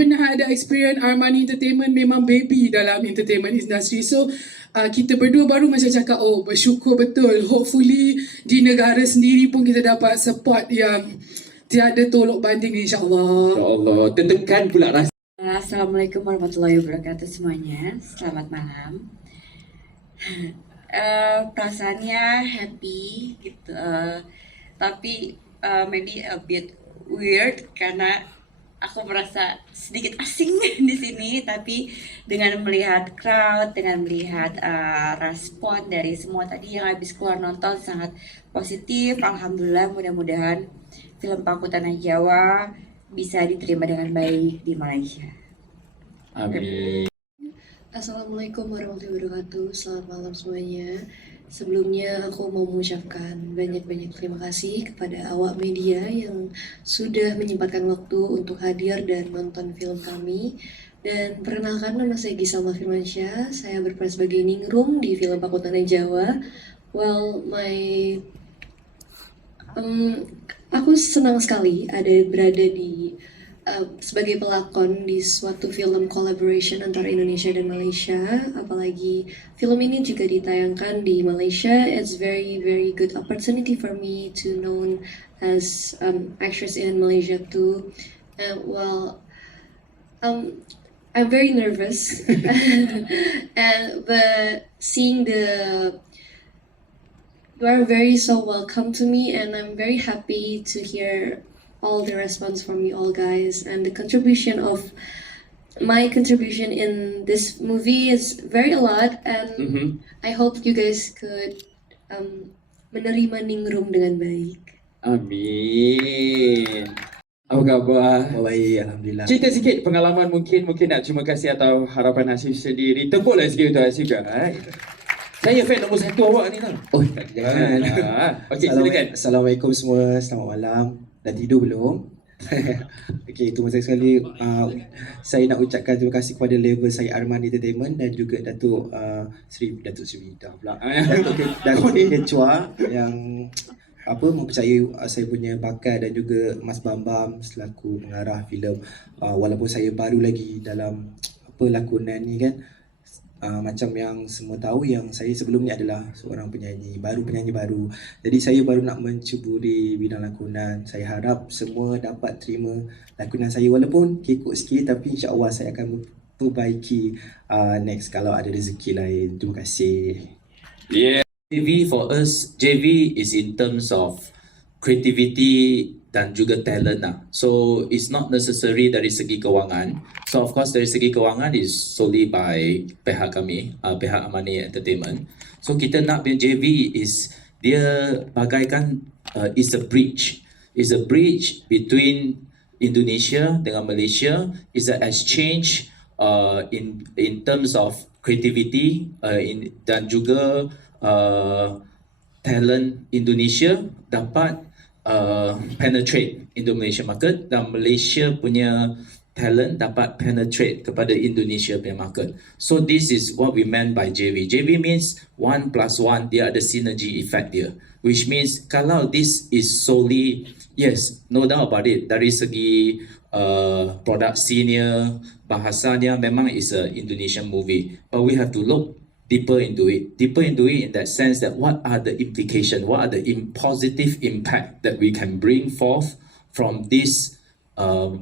pernah ada experience Armani Entertainment memang baby dalam entertainment industry. So kita berdua baru macam cakap, oh bersyukur betul. Hopefully di negara sendiri pun kita dapat support yang tiada tolok banding, insyaAllah. InsyaAllah. Tekan pula rasa. Assalamualaikum warahmatullahi wabarakatuh semuanya. Selamat malam. Perasaannya happy gitu, tapi maybe a bit weird karena aku merasa sedikit asing di sini. Tapi dengan melihat crowd, dengan melihat respon dari semua tadi yang habis keluar nonton sangat positif. Alhamdulillah, mudah-mudahan film Paku Tanah Jawa bisa diterima dengan baik di Malaysia. Amin. Assalamualaikum warahmatullahi wabarakatuh. Selamat malam semuanya. Sebelumnya aku mau mengucapkan banyak-banyak terima kasih kepada awak media yang sudah menyempatkan waktu untuk hadir dan nonton film kami. Dan perkenalkan, nama saya Gisalma Firmansyah. Saya berperan sebagai Ningrum di film Paku Tanah Jawa. Well, aku senang sekali berada di sebagai pelakon di suatu film collaboration antara Indonesia dan Malaysia. Apalagi film ini juga ditayangkan di Malaysia. It's very good opportunity for me to known as actress in Malaysia too. I'm very nervous, but seeing you are very so welcome to me, and I'm very happy to hear all the response from you all guys, and my contribution in this movie is very a lot, and I hope you guys could menerima Ningrum dengan baik. Amin. Apa khabar? Baik, Alhamdulillah. Cerita sikit pengalaman mungkin nak terima kasih atau harapan Hasif sendiri. Tepuklah sikit untuk Hasif kan. Saya fan nombor 1 awak ni tau. Oh, jangan. Okey, silakan. Assalamualaikum semua, selamat malam. Dah tidur belum? Okey, terima kasih sekali. Saya nak ucapkan terima kasih kepada label saya Armani Entertainment dan juga Datuk Sri Dah pula. Datuk Kecua yang mempercayai saya punya bakat, dan juga Mas Bambam selaku pengarah filem. Walaupun saya baru lagi dalam lakonan ni kan. Macam yang semua tahu, yang saya sebelum ni adalah seorang penyanyi baru. Jadi saya baru nak mencuburi bidang lakonan. Saya harap semua dapat terima lakonan saya, walaupun kekok sikit, tapi insya-Allah saya akan perbaiki next kalau ada rezeki lain. Terima kasih. Yeah. JV for us, JV is in terms of creativity dan juga talent lah. So it's not necessary dari segi kewangan. So of course dari segi kewangan is solely by pihak kami, pihak Armani Entertainment. So kita nak JV is dia bagaikan is a bridge. Is a bridge between Indonesia dengan Malaysia. Is an exchange in terms of creativity dan juga talent Indonesia dapat penetrate Indonesia market, dan Malaysia punya talent dapat penetrate kepada Indonesia punya market. So this is what we meant by JV. JV means 1 + 1, dia ada synergy effect dia. Which means kalau this is solely, yes, no doubt about it, dari segi produksinya, bahasanya memang is a Indonesian movie. But we have to look deeper into it in that sense that what are the implications, what are the positive impact that we can bring forth from this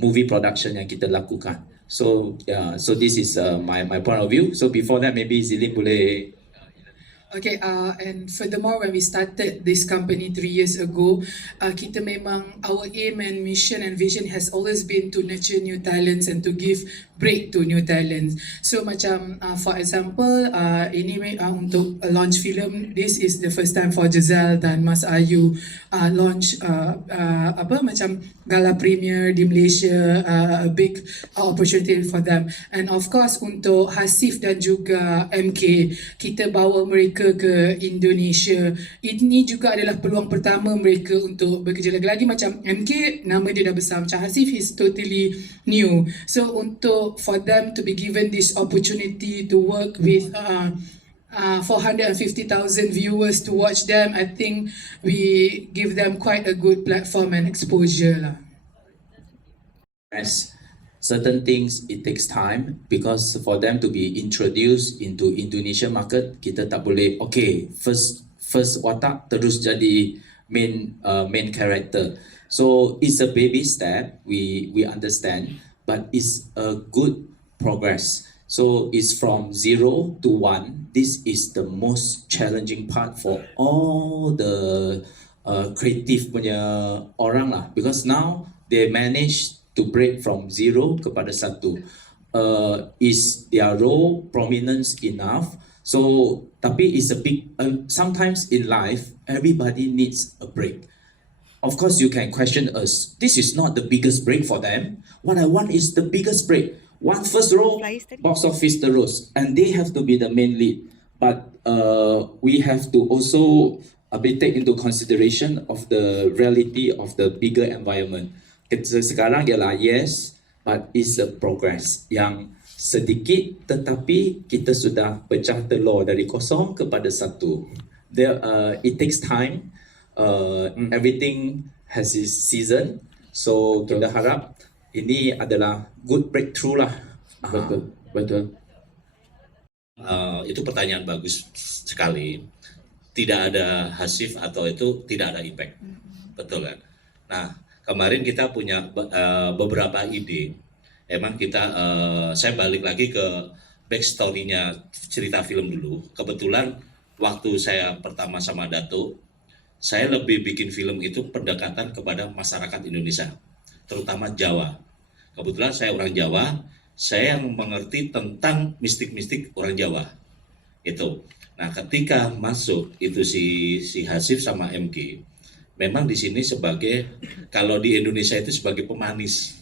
movie production yang kita lakukan. So so this is my point of view. So before that, maybe Zilin boleh. Okay, and furthermore, when we started this company 3 years ago, kita memang, our aim and mission and vision has always been to nurture new talents and to give break to new talents. So macam, for example, ini untuk launch film, this is the first time for Giselle dan Mas Ayu launch macam gala premiere di Malaysia, a big opportunity for them. And of course untuk Hasif dan juga MK, kita bawa mereka ke Indonesia. Ini juga adalah peluang pertama mereka untuk bekerja lagi-lagi. Macam MK, nama dia dah besar. Macam Hasif is totally new. So for them to be given this opportunity to work with 450,000 viewers to watch them, I think we give them quite a good platform and exposure lah. Yes. certain things it takes time because for them to be introduced into Indonesia market, kita tak boleh okay first watak terus jadi main character. So it's a baby step, we understand, but it's a good progress. So it's from 0 to 1. This is the most challenging part for all the creative punya orang lah, because now they manage to break from 0 kepada 1. Is their role prominence enough? So tapi it's a big sometimes in life everybody needs a break. Of course you can question us, this is not the biggest break for them. What I want is the biggest break. One first row, box office terus, and they have to be the main lead. But we have to also take into consideration of the reality of the bigger environment. Sekarang ialah yes, but it's a progress yang sedikit, tetapi kita sudah pecah telur dari kosong kepada 1. It takes time. Everything has its season. So kita harap ini adalah good breakthrough lah. Betul. Itu pertanyaan bagus sekali. Tidak ada hasif atau itu tidak ada impact. Betul kan? Nah, kemarin kita punya beberapa ide. Emang saya balik lagi ke backstory-nya cerita film dulu. Kebetulan waktu saya pertama sama Dato, saya lebih bikin film itu pendekatan kepada masyarakat Indonesia, terutama Jawa. Kebetulan saya orang Jawa, saya yang mengerti tentang mistik-mistik orang Jawa. Itu. Nah, ketika masuk itu si Hasif sama MG, memang di sini sebagai, kalau di Indonesia itu sebagai pemanis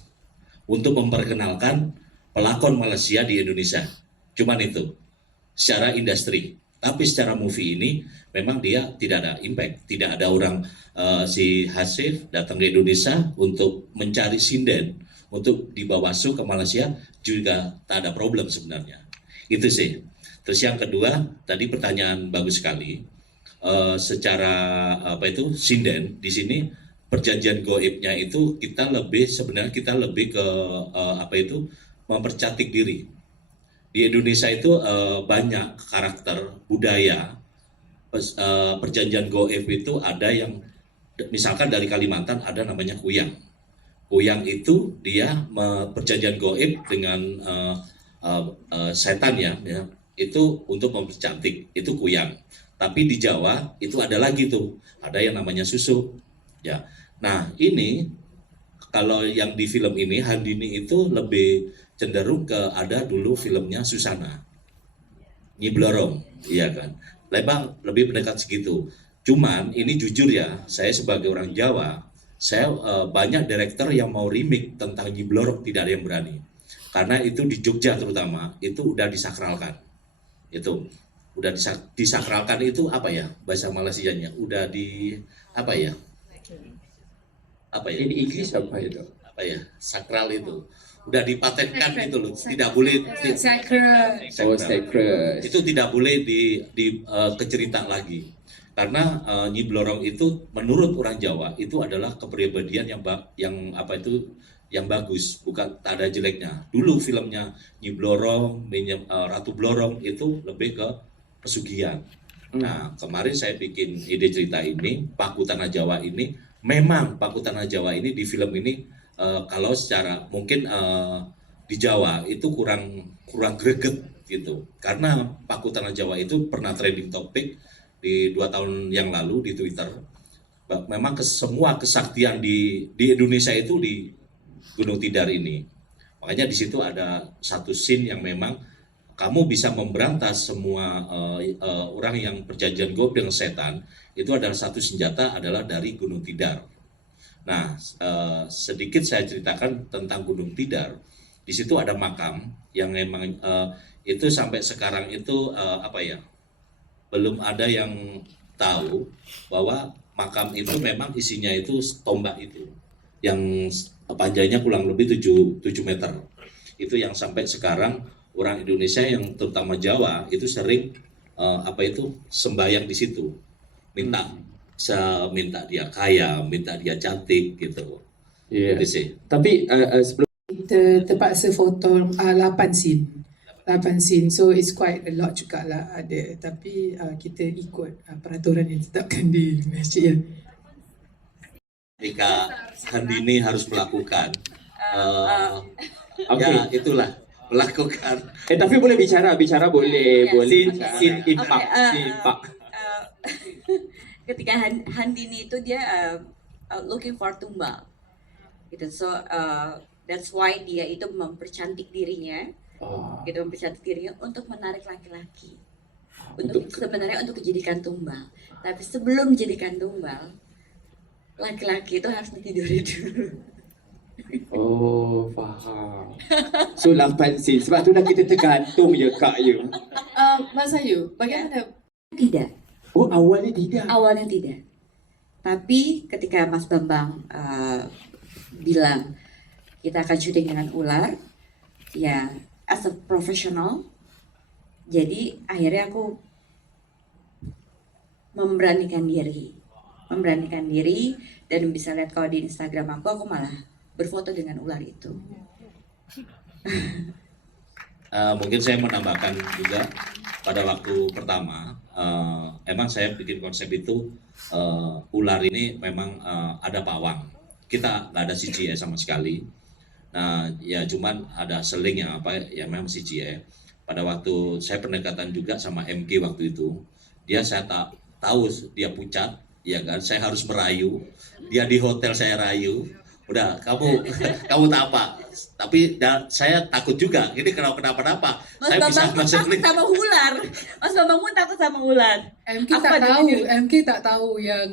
untuk memperkenalkan pelakon Malaysia di Indonesia. Cuman itu secara industri. Tapi secara movie ini memang dia tidak ada impact, tidak ada orang si Hasif datang ke Indonesia untuk mencari sinden untuk dibawa masuk ke Malaysia juga tak ada problem sebenarnya. Itu sih. Terus yang kedua, tadi pertanyaan bagus sekali. Secara sinden di sini perjanjian goibnya itu kita lebih ke mempercantik diri. Di Indonesia itu banyak karakter budaya. Perjanjian goib itu ada yang misalkan dari Kalimantan ada namanya kuyang. Kuyang itu dia perjanjian goib dengan setan ya, itu untuk mempercantik, itu kuyang. Tapi di Jawa itu ada lagi tuh, ada yang namanya susuk. Ya, nah ini kalau yang di film ini Handini itu lebih cenderung ke ada dulu filmnya Susana, Nyi Blorong, iya kan? Lebih mendekat segitu. Cuman ini jujur ya, saya sebagai orang Jawa, saya banyak direktur yang mau remake tentang Nyi Blorong, tidak ada yang berani. Karena itu di Jogja terutama, itu udah disakralkan. Itu udah disakralkan itu apa ya bahasa Malaysianya? Udah apa ya? Ini Inggris apa itu? Apa ya? Sakral itu. Udah dipatenkan gitu loh, tidak boleh Sacred. Sacred. Itu tidak boleh kecerita lagi, karena Nyi Blorong itu menurut orang Jawa itu adalah kepribadian yang bagus, bukan tak ada jeleknya. Dulu filmnya Nyi Blorong, Ratu Blorong itu lebih ke pesugihan. Nah, kemarin saya bikin ide cerita ini, Paku Tanah Jawa ini, memang Paku Tanah Jawa ini di film ini kalau secara mungkin di Jawa itu kurang greget gitu, karena Paku Tanah Jawa itu pernah trending topik di 2 tahun yang lalu di Twitter. Memang semua kesaktian di Indonesia itu di Gunung Tidar ini. Makanya di situ ada satu scene yang memang kamu bisa memberantas semua orang yang perjanjian goib dengan setan, itu adalah satu senjata adalah dari Gunung Tidar. Nah, sedikit saya ceritakan tentang Gunung Tidar. Di situ ada makam yang memang itu sampai sekarang itu belum ada yang tahu bahwa makam itu memang isinya itu tombak itu yang panjangnya kurang lebih 7 meter. Itu yang sampai sekarang orang Indonesia yang terutama Jawa itu sering sembahyang di situ, minta dia kaya, minta dia cantik gitu. Iya. Gitu sih. Tapi sebelum kita terpaksa potong 8 scene. 8 scene. So it's quite a lot jugalah ada. Tapi kita ikut peraturan yang ditetapkan di masjid. Ketika Handini harus melakukan, Okay. ya itulah melakukan. Tapi boleh bicara boleh, Yes. boleh. Okay. Scene impak, Okay, scene impak. Ketika Handini itu dia looking for tumbal gitu, so that's why dia itu mempercantik dirinya Oh. gitu, mempercantik dirinya untuk menarik laki-laki, Untuk- sebenarnya untuk dijadikan tumbal. Tapi sebelum dijadikan tumbal, laki-laki itu harus ditidurin dulu. Oh, faham. So 8 scene. Sebab tu dah kita tergantung je Kak ya. Mas Ayu, bagaimana? Tidak, Oh, awalnya tidak. awalnya tidak. Tapi ketika Mas Bambang bilang kita akan syuting dengan ular, ya as a professional, jadi akhirnya aku memberanikan diri dan bisa lihat kalau di Instagram aku malah berfoto dengan ular itu. Mungkin saya menambahkan juga pada waktu pertama, emang saya bikin konsep itu ular ini memang ada pawang. Kita nggak ada CGI sama sekali. Nah, ya cuman ada seling yang memang CGI. Pada waktu saya pendekatan juga sama MK waktu itu, saya tahu dia pucat, ya kan? Saya harus merayu. Dia di hotel saya rayu. Udah, kamu tak apa. Tapi saya takut juga. Ini kalau kenapa-napa, Mas saya bisa Bambang pun masuk takut sama ular. Mas Bambang pun takut sama ular. MK Apa tak dia tahu, dia- MK tak tahu yang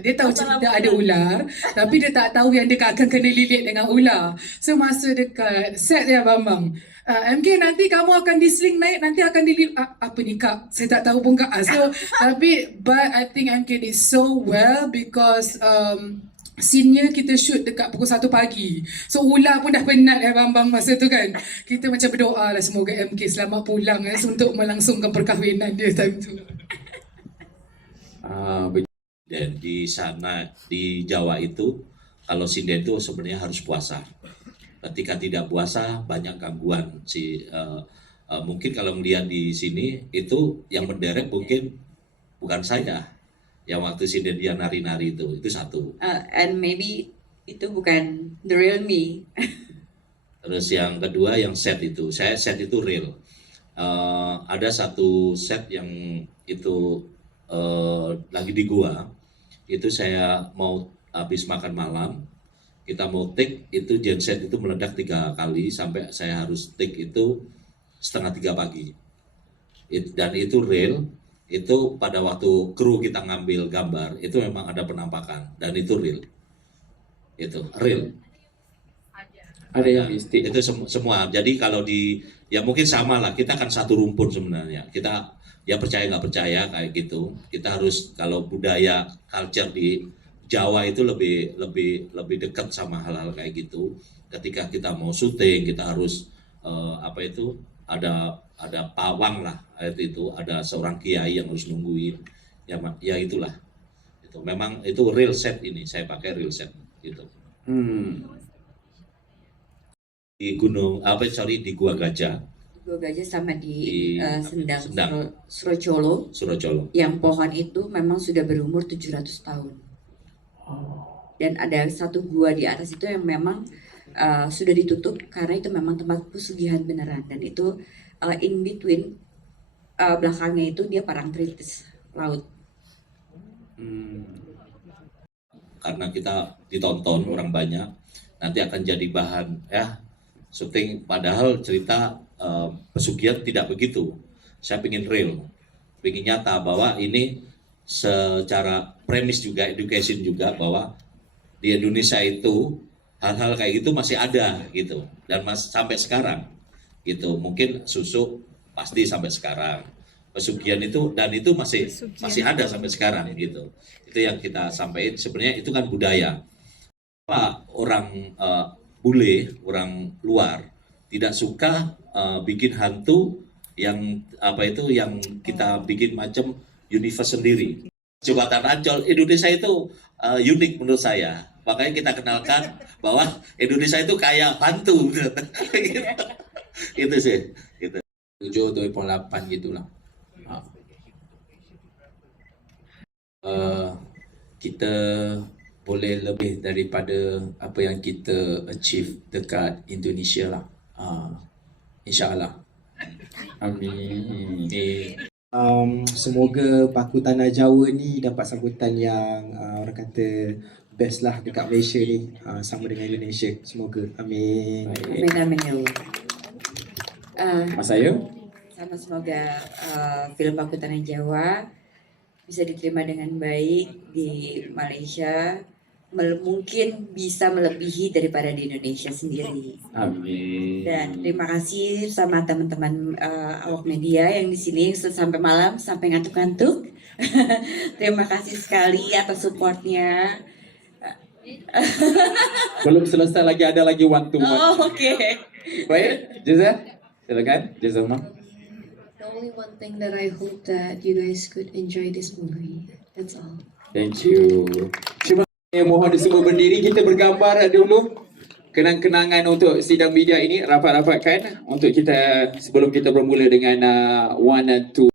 dia tahu cerita Apa-apa. ada ular, tapi dia tak tahu yang dia akan kena lilit dengan ular. So masa dekat set dia Bambang, MK nanti kamu akan disling naik, nanti akan dililit. Apa ni Kak? Saya tak tahu pun Kak. So tapi but I think MK did so well because scene-nya kita shoot dekat pukul 1 pagi. So ular pun dah penat Bambang masa tu kan. Kita macam berdoa lah semoga MK selamat pulang untuk melangsungkan perkahwinan dia time tu. Dan di sana di Jawa itu kalau sinden itu sebenarnya harus puasa. Ketika tidak puasa banyak gangguan mungkin kalau melihat di sini itu yang menderek mungkin bukan saya. Yang waktu sinden dia nari-nari itu satu. And maybe itu bukan the real me. Terus yang kedua yang set itu, saya set itu real. Ada satu set yang itu lagi di gua, itu saya mau habis makan malam, kita mau take itu genset itu meledak 3 kali sampai saya harus take itu 2:30 pagi. Dan itu real. Itu pada waktu kru kita ngambil gambar itu memang ada penampakan dan itu real. Itu real. Ada yang mistik. Itu semua. Jadi kalau ya mungkin sama lah. Kita kan satu rumpun sebenarnya. Kita ya percaya nggak percaya kayak gitu. Kita harus kalau budaya culture di Jawa itu lebih dekat sama hal-hal kayak gitu. Ketika kita mau syuting kita harus ada pawang lah itu ada seorang kiai yang harus nungguin ya itulah itu memang itu real set ini saya pakai real set gitu di di Gua Gajah Gua Gajah sama Di Sendang, Sendang. Surocolo, Surocolo. yang pohon itu memang sudah berumur 700 tahun. Dan ada satu gua di atas itu yang memang sudah ditutup karena itu memang tempat pesugihan beneran, dan itu in between belakangnya itu dia parangtritis laut. Karena kita ditonton orang banyak nanti akan jadi bahan ya syuting padahal cerita pesugihan tidak begitu. Saya ingin real, ingin nyata bahwa ini secara premis juga education juga bahwa di Indonesia itu hal-hal kayak gitu masih ada gitu dan sampai sekarang gitu mungkin susuk pasti sampai sekarang pesugihan itu dan itu masih ada sampai sekarang gitu itu yang kita sampaikan sebenarnya itu kan budaya Pak orang bule orang luar tidak suka bikin hantu yang yang kita bikin macam universe sendiri. Jembatan Ancol Indonesia itu unik menurut saya Makanya kita kenalkan bahwa Indonesia itu kayak hantu. Gitu. Itu sih. Gitu. 7 atau 8 gitulah. Kita boleh lebih daripada apa yang kita achieve dekat Indonesia lah. InsyaAllah. Amin. Semoga Paku Tanah Jawa ni dapat sambutan yang orang kata best lah dekat Malaysia ni, sama dengan Indonesia. Semoga. Amin. Baik. Amin ya Allah. Mas Ayu? Sama semoga film Paku Tanah Jawa bisa diterima dengan baik di Malaysia, mungkin bisa melebihi daripada di Indonesia sendiri. Amin. Dan terima kasih sama teman-teman awak media yang di sini sampai malam, sampai ngantuk-ngantuk. Terima kasih sekali atas supportnya. Belum selesai lagi, ada lagi one to one. Oh, oke. Baik, Jaza, silakan. Jaza Umar. The only one thing that I hope that you guys could enjoy this movie. That's all. Thank you. Terima kasih. Mohon semua berdiri, kita bergambar dulu. Kenang-kenangan untuk sidang media ini, rapat-rapatkan untuk kita sebelum kita bermula dengan one and two.